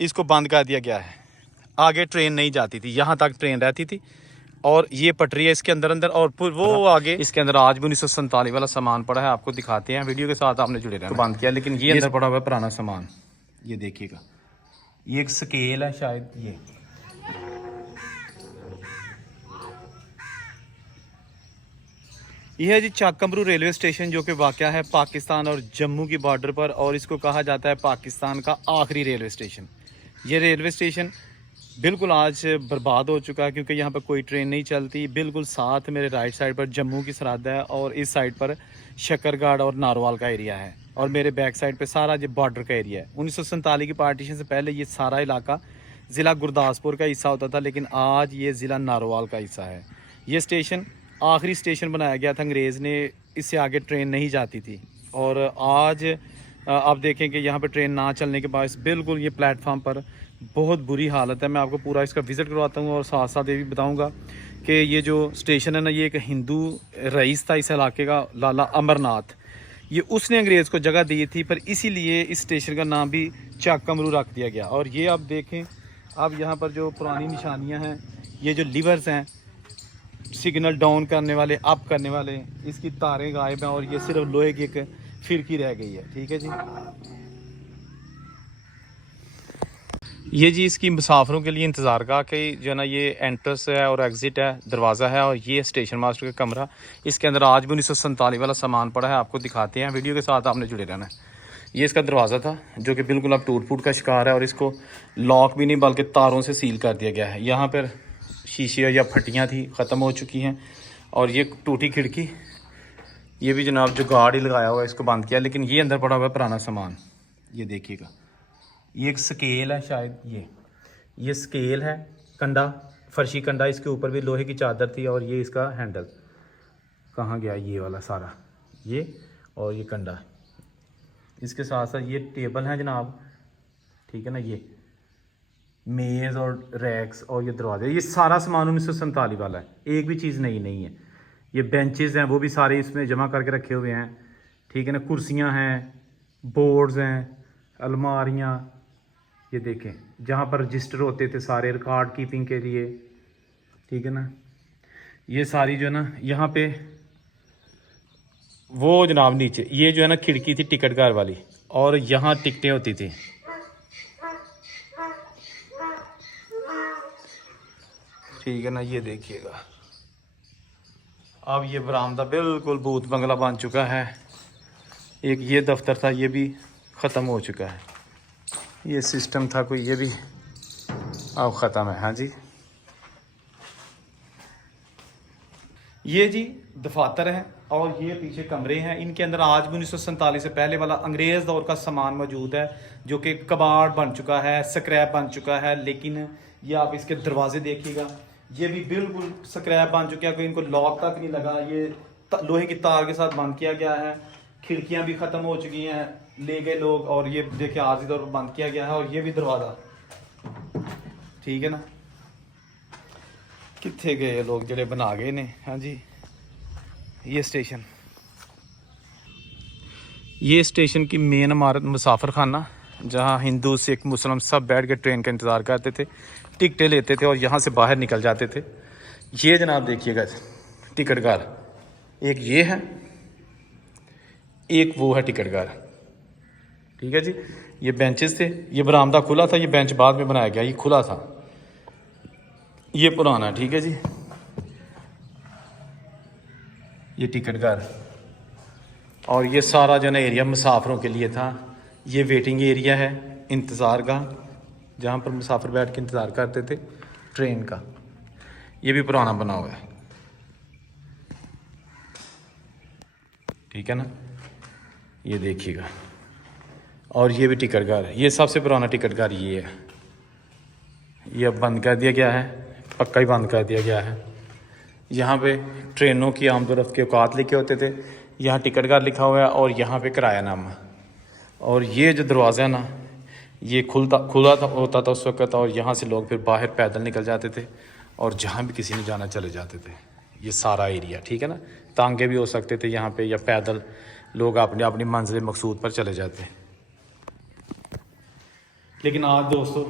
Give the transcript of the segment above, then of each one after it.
इसको बंद कर दिया गया है। आगे ट्रेन नहीं जाती थी, यहाँ तक ट्रेन रहती थी और ये पटरी है इसके अंदर और वो आगे इसके अंदर आज भी 1947 वाला सामान पड़ा है। आपको दिखाते हैं, वीडियो के साथ आपने जुड़े रहना। बंद किया, लेकिन ये अंदर पड़ा हुआ है पुराना सामान। ये देखिएगा, ये एक स्केल है शायद। यह है जी चाकमरू रेलवे स्टेशन, जो कि वाक़या है पाकिस्तान और जम्मू की बॉर्डर पर, और इसको कहा जाता है पाकिस्तान का आखिरी रेलवे स्टेशन। ये रेलवे स्टेशन बिल्कुल आज बर्बाद हो चुका है, क्योंकि यहाँ पर कोई ट्रेन नहीं चलती। बिल्कुल साथ मेरे राइट साइड पर जम्मू की सरहद है और इस साइड पर शकरगढ़ और नारवाल का एरिया है, और मेरे बैक साइड पे सारा ये बॉर्डर का एरिया है। 1947 की पार्टीशन से पहले ये सारा इलाका ज़िला गुरदासपुर का हिस्सा होता था, लेकिन आज ये ज़िला नारवाल का हिस्सा है। ये स्टेशन आखिरी स्टेशन बनाया गया था अंग्रेज़ ने, इससे आगे ट्रेन नहीं जाती थी। और आज आप देखें कि यहाँ पर ट्रेन ना चलने के बाद बिल्कुल ये प्लेटफार्म पर बहुत बुरी हालत है। मैं आपको पूरा इसका विज़िट करवाता हूँ और साथ साथ ये भी बताऊँगा कि ये जो स्टेशन है ना, ये एक हिंदू रईस था इस इलाके का, लाला अमरनाथ। ये उसने अंग्रेज़ को जगह दी थी, पर इसीलिए इस स्टेशन का नाम भी चाकमरू रख दिया गया। और ये आप देखें, अब यहाँ पर जो पुरानी निशानियाँ हैं, ये जो लीवर्स हैं सिग्नल डाउन करने वाले, अप करने वाले, इसकी तारें गायब हैं और ये सिर्फ लोहे की एक फिरकी रह गई है। ठीक है जी। ये जी इसकी मुसाफरों के लिए इंतज़ार का कि जो है ना, ये एंट्रेंस है और एग्ज़िट है, दरवाज़ा है, और ये स्टेशन मास्टर का कमरा। इसके अंदर आज भी 1947 वाला सामान पड़ा है। आपको दिखाते हैं, वीडियो के साथ आपने जुड़े रहना है। ये इसका दरवाज़ा था, जो कि बिल्कुल अब टूट फूट का शिकार है, और इसको लॉक भी नहीं बल्कि तारों से सील कर दिया गया है। यहाँ पर शीशे या फटियाँ थी, ख़त्म हो चुकी हैं, और ये टूटी खिड़की, ये भी जनाब जो गार्ड ही लगाया हुआ है, इसको बंद किया। लेकिन ये अंदर पड़ा हुआ है पुराना सामान। ये देखिएगा, ये एक स्केल है शायद। ये स्केल है, कंडा, फर्शी कंडा, इसके ऊपर भी लोहे की चादर थी, और ये इसका हैंडल कहाँ गया, ये वाला सारा, ये और ये कंडा। इसके साथ साथ ये टेबल है जनाब, ठीक है ना, ये मेज़ और रैक्स और ये दरवाजे, ये सारा सामान 1947 वाला है, एक भी चीज़ नहीं है। ये बेंचेस हैं, वो भी सारे इसमें जमा करके रखे हुए हैं, ठीक है ना। कुर्सियाँ हैं, बोर्ड्स हैं, अलमारियाँ, ये देखें जहाँ पर रजिस्टर होते थे सारे रिकॉर्ड कीपिंग के लिए, ठीक है ना। ये सारी जो है ना, यहाँ पे वो जनाब नीचे ये जो है ना खिड़की थी टिकट घर वाली, और यहाँ टिकटें होती थी। ठीक है ना, ये देखिएगा। अब ये बरामदा बिल्कुल भूत बंगला बन चुका है। एक ये दफ्तर था, ये भी ख़त्म हो चुका है। ये सिस्टम था कोई, ये भी अब ख़त्म है। हाँ जी, ये जी दफातर है, और ये पीछे कमरे हैं। इनके अंदर आज भी 1947 से पहले वाला अंग्रेज़ दौर का सामान मौजूद है, जो कि कबाड़ बन चुका है, स्क्रैप बन चुका है। लेकिन ये आप इसके दरवाजे देखिएगा, ये भी बिल्कुल स्क्रैप बन चुके हैं, कोई इनको लॉक तक नहीं लगा। ये लोहे की तार के साथ बंद किया गया है। खिड़कियां भी ख़त्म हो चुकी हैं, ले गए लोग, और ये देखिए आर्जी तौर पर बंद किया गया है। और ये भी दरवाज़ा, ठीक है ना, कितने गए लोग जड़े बना गए ने। हाँ जी, ये स्टेशन की मेन इमारत मुसाफिर खाना, जहाँ हिंदू सिख मुस्लिम सब बैठ के ट्रेन का इंतज़ार करते थे, टिकटें लेते थे और यहाँ से बाहर निकल जाते थे। ये जनाब देखिएगा टिकट घर, एक ये है, एक वो है टिकट घर, ठीक है जी। ये बेंचेस थे, ये बरामदा खुला था, ये बेंच बाद में बनाया गया, ये खुला था, ये पुराना, ठीक है जी। ये टिकट घर, और ये सारा जो ना एरिया मुसाफिरों के लिए था। ये वेटिंग एरिया है, इंतज़ार का, जहाँ पर मुसाफिर बैठ के इंतज़ार करते थे ट्रेन का। ये भी पुराना बना हुआ है, ठीक है ना, ये देखिएगा। और ये भी टिकट घर है, ये सबसे पुराना टिकट घर ये है। ये अब बंद कर दिया गया है, पक्का ही बंद कर दिया गया है। यहाँ पे ट्रेनों की आमदोरफ्त के औकात लिखे होते थे, यहाँ टिकट घर लिखा हुआ है, और यहाँ पे किरायानामा। और ये जो दरवाज़ा है ना, ये खुला होता था उस वक्त, और यहाँ से लोग फिर बाहर पैदल निकल जाते थे, और जहाँ भी किसी ने जाना चले जाते थे। ये सारा एरिया, ठीक है ना, तांगे भी हो सकते थे यहाँ पे, या पैदल लोग अपनी मंजिल मकसूद पर चले जाते। लेकिन आज दोस्तों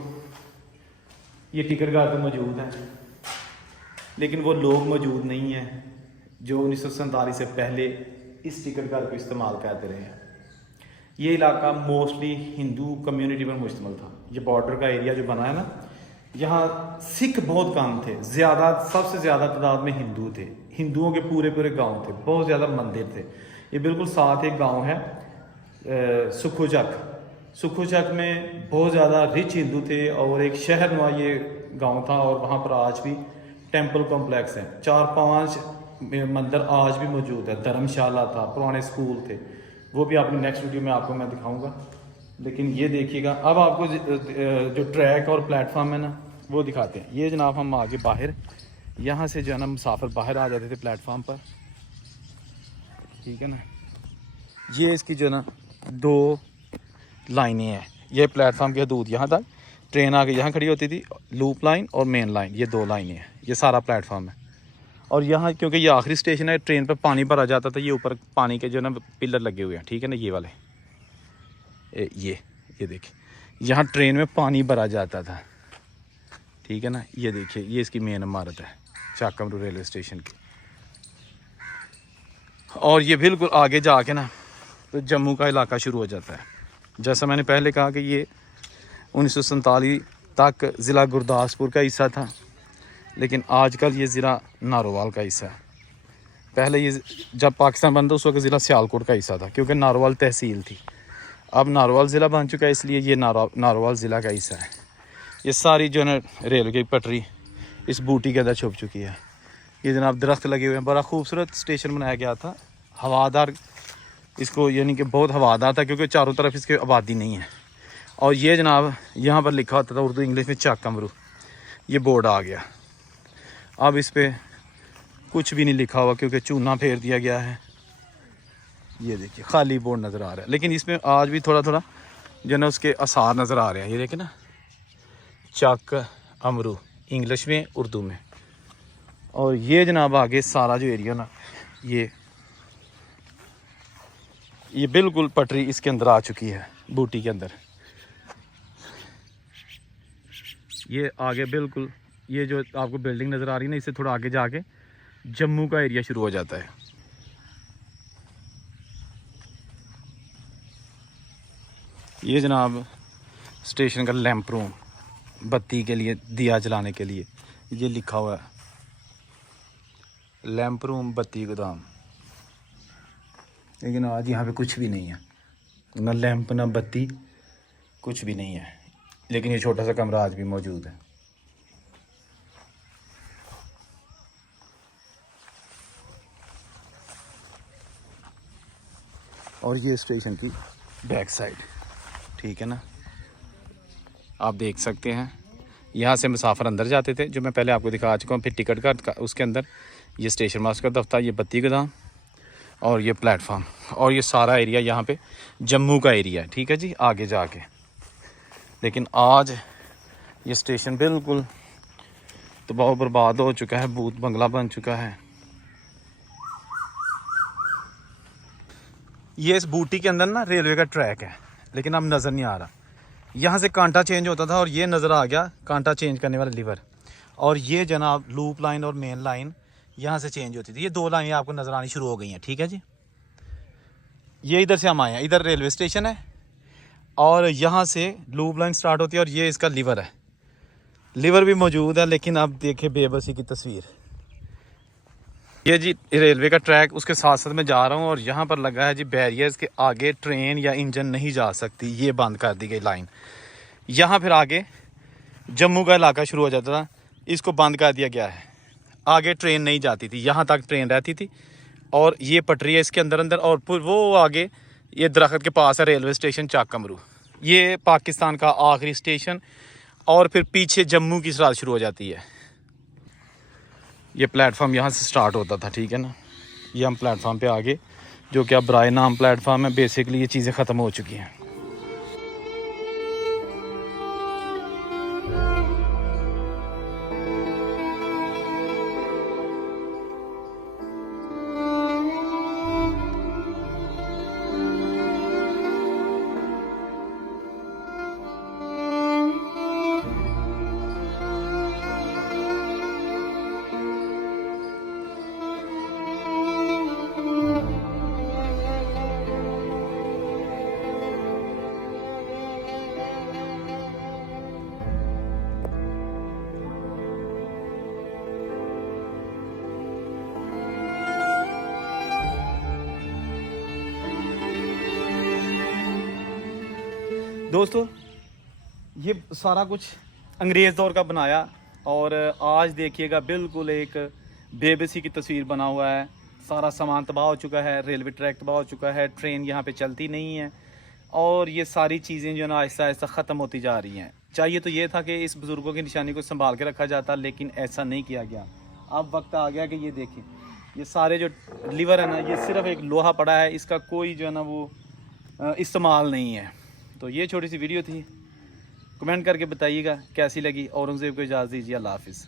ये टिकट घर तो मौजूद है, लेकिन वो लोग मौजूद नहीं हैं जो 1947 से पहले इस टिकट घर को इस्तेमाल करते रहे हैं। ये इलाका मोस्टली हिंदू कम्युनिटी पर मुश्तमिल था। ये बॉर्डर का एरिया जो बना है ना, यहाँ सिख बहुत कम थे, ज़्यादा सबसे ज़्यादा तादाद में हिंदू थे। हिंदुओं के पूरे पूरे गांव थे, बहुत ज़्यादा मंदिर थे। ये बिल्कुल साथ एक गांव है सुखोचक। सुखोचक में बहुत ज़्यादा रिच हिंदू थे और एक शहर नुमा ये गांव था, और वहाँ पर आज भी टेंपल कॉम्प्लेक्स हैं। 4-5 मंदिर आज भी मौजूद है। धर्मशाला था, पुराने स्कूल थे, वो भी आपने नेक्स्ट वीडियो में आपको मैं दिखाऊंगा। लेकिन ये देखिएगा, अब आपको जो ट्रैक और प्लेटफॉर्म है ना वो दिखाते हैं। ये जनाब हम आगे बाहर, यहाँ से जो है ना मुसाफिर बाहर आ जाते थे प्लेटफॉर्म पर, ठीक है ना। ये इसकी जो है ना 2 लाइनें हैं। ये प्लेटफॉर्म की हदूद यहाँ तक, ट्रेन आके यहाँ खड़ी होती थी, लूप लाइन और मेन लाइन, ये 2 लाइनें हैं। ये सारा प्लेटफॉर्म है। और यहाँ क्योंकि ये आखिरी स्टेशन है, ट्रेन पर पानी भरा जाता था। ये ऊपर पानी के जो ना पिलर लगे हुए हैं, ठीक है ना, ये वाले ये देखिए, यहाँ ट्रेन में पानी भरा जाता था, ठीक है ना। ये देखिए, ये इसकी मेन इमारत है चाक कमरू रेलवे स्टेशन की। और ये बिल्कुल आगे जाके ना तो जम्मू का इलाका शुरू हो जाता है। जैसा मैंने पहले कहा कि ये 1947 तक ज़िला गुरदासपुर का हिस्सा था, लेकिन आजकल ये ज़िला नारोवाल का हिस्सा है। पहले ये जब पाकिस्तान बना था उस वक्त ज़िला सियालकोट का हिस्सा था, क्योंकि नारोवाल तहसील थी। अब नारोवाल ज़िला बन चुका है, इसलिए ये नारोवाल ज़िला का हिस्सा है। ये सारी जो है रेलवे की पटरी इस बूटी के अंदर छुप चुकी है। ये जनाब दरख्त लगे हुए हैं। बड़ा खूबसूरत स्टेशन बनाया गया था, हवादार, इसको यानी कि बहुत हवादार था, क्योंकि चारों तरफ इसके आबादी नहीं है। और ये जनाब यहाँ पर लिखा होता था उर्दू इंग्लिश में चाक कमरू, ये बोर्ड आ गया। अब इस पर कुछ भी नहीं लिखा हुआ, क्योंकि चूना फेर दिया गया है। ये देखिए खाली बोर्ड नज़र आ रहा है, लेकिन इसमें आज भी थोड़ा थोड़ा जो ना उसके आसार नज़र आ रहे हैं। ये देखिए ना, चाक अमरू इंग्लिश में, उर्दू में। और ये जनाब आगे सारा जो एरिया ना, ये बिल्कुल पटरी इसके अंदर आ चुकी है, बूटी के अंदर। ये आगे बिल्कुल, ये जो आपको बिल्डिंग नज़र आ रही है ना, इससे थोड़ा आगे जाके जम्मू का एरिया शुरू हो जाता है। ये जनाब स्टेशन का लैंप रूम, बत्ती के लिए, दिया जलाने के लिए ये लिखा हुआ है, लैंप रूम बत्ती गोदाम। लेकिन आज यहाँ पे कुछ भी नहीं है, ना लैंप ना बत्ती, कुछ भी नहीं है। लेकिन ये छोटा सा कमरा आज भी मौजूद है। और ये स्टेशन की बैक साइड, ठीक है ना, आप देख सकते हैं। यहाँ से मुसाफिर अंदर जाते थे, जो मैं पहले आपको दिखा चुका हूँ। फिर टिकट का उसके अंदर ये स्टेशन मास्टर का दफ्तर, ये बत्ती गोदाम और ये प्लेटफार्म, और ये सारा एरिया यहाँ पे जम्मू का एरिया है, ठीक है जी, आगे जाके। लेकिन आज ये स्टेशन बिल्कुल तबाह बर्बाद हो चुका है, भूत बंगला बन चुका है। ये इस बूटी के अंदर ना रेलवे का ट्रैक है, लेकिन अब नज़र नहीं आ रहा। यहाँ से कांटा चेंज होता था, और ये नज़र आ गया कांटा चेंज करने वाला लीवर। और ये जनाब लूप लाइन और मेन लाइन यहाँ से चेंज होती थी। ये 2 लाइनें आपको नज़र आनी शुरू हो गई हैं, ठीक है जी। ये इधर से हम आए हैं, इधर रेलवे स्टेशन है, और यहाँ से लूप लाइन स्टार्ट होती है, और ये इसका लीवर है। लीवर भी मौजूद है, लेकिन अब देखें बेबसी की तस्वीर। ये जी रेलवे का ट्रैक, उसके साथ साथ मैं जा रहा हूँ, और यहाँ पर लगा है जी बैरियर्स के आगे ट्रेन या इंजन नहीं जा सकती, ये बंद कर दी गई लाइन। यहाँ फिर आगे जम्मू का इलाका शुरू हो जाता था, इसको बंद कर दिया गया है। आगे ट्रेन नहीं जाती थी, यहाँ तक ट्रेन रहती थी, और ये पटरी है इसके अंदर अंदर। और फिर वो आगे ये दरख्त के पास है रेलवे स्टेशन चाक कमरू, ये पाकिस्तान का आखिरी स्टेशन। और फिर पीछे जम्मू की सराह शुरू हो जाती है। ये प्लेटफॉर्म यहाँ से स्टार्ट होता था, ठीक है ना। ये हम प्लेटफॉर्म पे आगे, जो कि अब बराए नाम प्लेटफॉर्म है। बेसिकली ये चीज़ें ख़त्म हो चुकी हैं। दोस्तों ये सारा कुछ अंग्रेज़ दौर का बनाया और आज देखिएगा बिल्कुल एक बेबसी की तस्वीर बना हुआ है। सारा सामान तबाह हो चुका है, रेलवे ट्रैक तबाह हो चुका है, ट्रेन यहाँ पे चलती नहीं है और ये सारी चीज़ें जो है ना आहिस्ता आहिस्ता ख़त्म होती जा रही हैं। चाहिए तो ये था कि इस बुज़ुर्गों की निशानी को संभाल के रखा जाता, लेकिन ऐसा नहीं किया गया। अब वक्त आ गया कि ये देखें, ये सारे जो लीवर है ना, ये सिर्फ एक लोहा पड़ा है, इसका कोई जो है ना वो इस्तेमाल नहीं है। तो ये छोटी सी वीडियो थी, कमेंट करके बताइएगा कैसी लगी। औरंगज़ेब को इजाज़त दीजिए। अल्लाह हाफ़िज़।